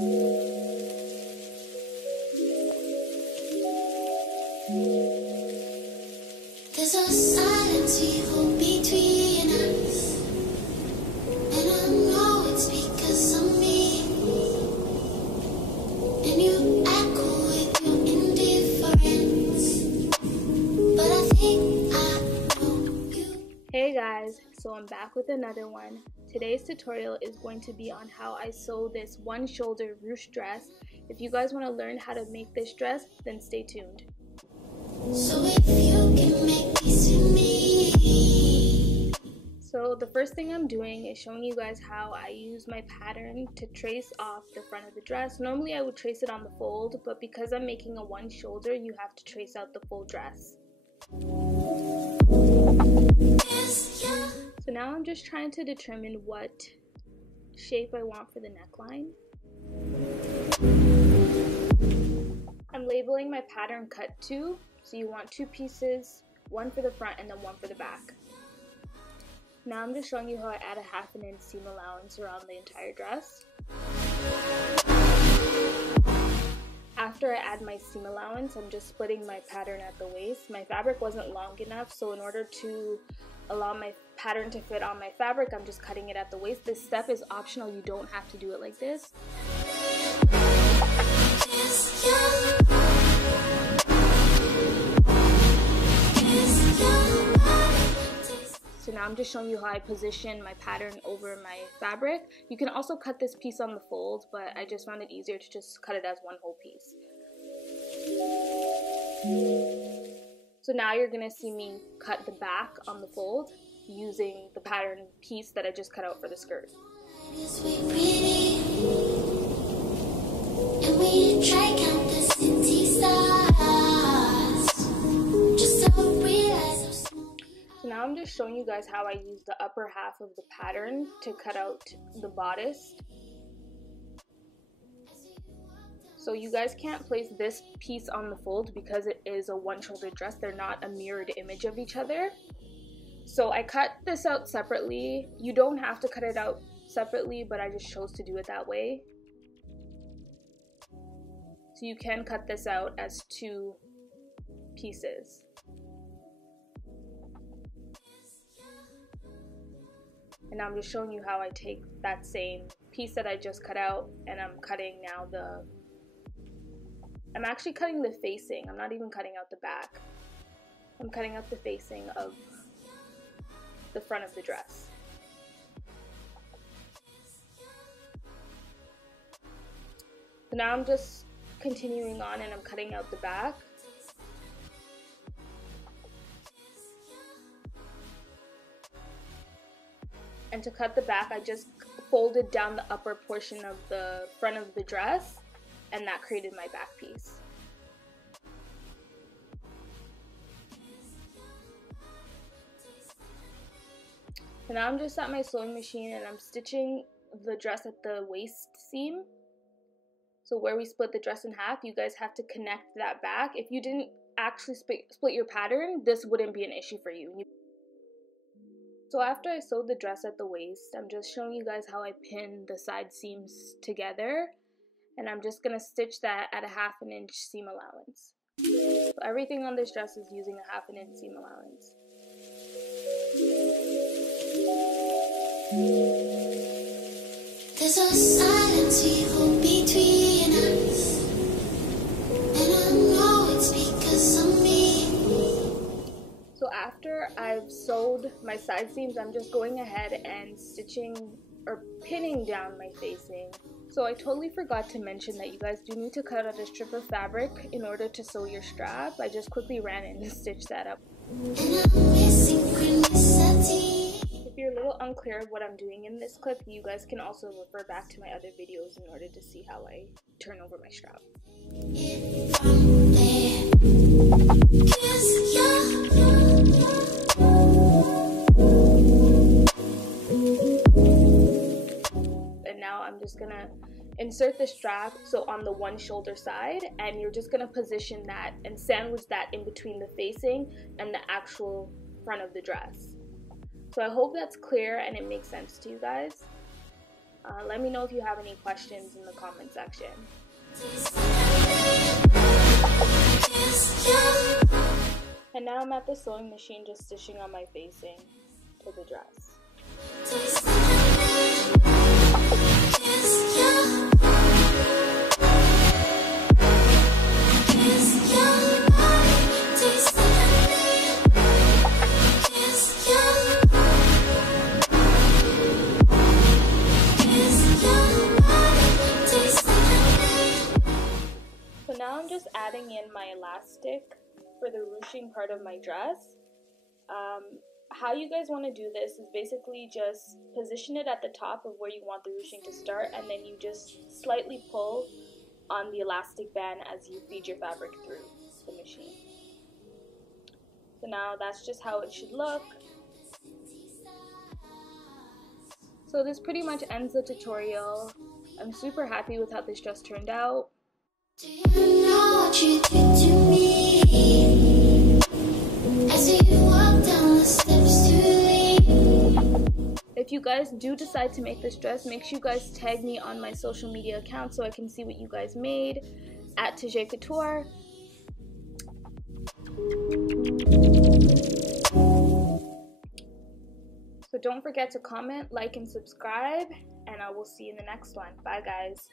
There's a silence we hold between us, and I know it's because of me. And you echo with your indifference, but I think I know you. Hey guys, so I'm back with another one. Today's tutorial is going to be on how I sew this one shoulder ruche dress. If you guys want to learn how to make this dress, then stay tuned. So if you can make peace with me. So the first thing I'm doing is showing you guys how I use my pattern to trace off the front of the dress. Normally I would trace it on the fold, but because I'm making a one shoulder, you have to trace out the full dress. So now I'm just trying to determine what shape I want for the neckline. I'm labeling my pattern cut 2, so you want 2 pieces, one for the front and then one for the back. Now I'm just showing you how I add a 1/2 inch seam allowance around the entire dress. After I add my seam allowance, I'm just splitting my pattern at the waist. My fabric wasn't long enough, so in order to allow my pattern to fit on my fabric, I'm just cutting it at the waist. This step is optional, you don't have to do it like this. So now I'm just showing you how I position my pattern over my fabric. You can also cut this piece on the fold, but I just found it easier to just cut it as one whole piece. So now you're going to see me cut the back on the fold using the pattern piece that I just cut out for the skirt. So now I'm just showing you guys how I use the upper half of the pattern to cut out the bodice. So you guys can't place this piece on the fold because it is a one shoulder dress. They're not a mirrored image of each other. So I cut this out separately. You don't have to cut it out separately, but I just chose to do it that way. So you can cut this out as 2 pieces. And now I'm just showing you how I take that same piece that I just cut out and I'm cutting now I'm actually cutting the facing. I'm not even cutting out the back. I'm cutting out the facing of the front of the dress. So now I'm just continuing on and I'm cutting out the back. And to cut the back, I just folded down the upper portion of the front of the dress, and that created my back piece. So now I'm just at my sewing machine and I'm stitching the dress at the waist seam. So where we split the dress in half, you guys have to connect that back. If you didn't actually split your pattern, this wouldn't be an issue for you. So after I sewed the dress at the waist, I'm just showing you guys how I pin the side seams together. And I'm just going to stitch that at a 1/2 inch seam allowance. So everything on this dress is using a 1/2 inch seam allowance. There's a silence we hold between us, and I know it's because of me. So after I've sewed my side seams, I'm just going ahead and stitching or pinning down my facing. So I totally forgot to mention that you guys do need to cut out a strip of fabric in order to sew your strap. I just quickly ran in and stitched that up. If you're a little unclear of what I'm doing in this clip, you guys can also refer back to my other videos in order to see how I turn over my strap. And now I'm just gonna insert the strap so on the one shoulder side, and you're just gonna position that and sandwich that in between the facing and the actual front of the dress. So I hope that's clear and it makes sense to you guys. Let me know if you have any questions in the comment section. And now I'm at the sewing machine just stitching on my facing to the dress. So now I'm just adding in my elastic for the ruching part of my dress. How you guys want to do this is basically just position it at the top of where you want the ruching to start, and then you just slightly pull on the elastic band as you feed your fabric through the machine. So now that's just how it should look. So this pretty much ends the tutorial. I'm super happy with how this dress turned out. Do you know what you did to me? I see you walk down the steps to leave. If you guys do decide to make this dress, make sure you guys tag me on my social media account so I can see what you guys made at Tajay Couture. So don't forget to comment, like, and subscribe, and I will see you in the next one. Bye, guys.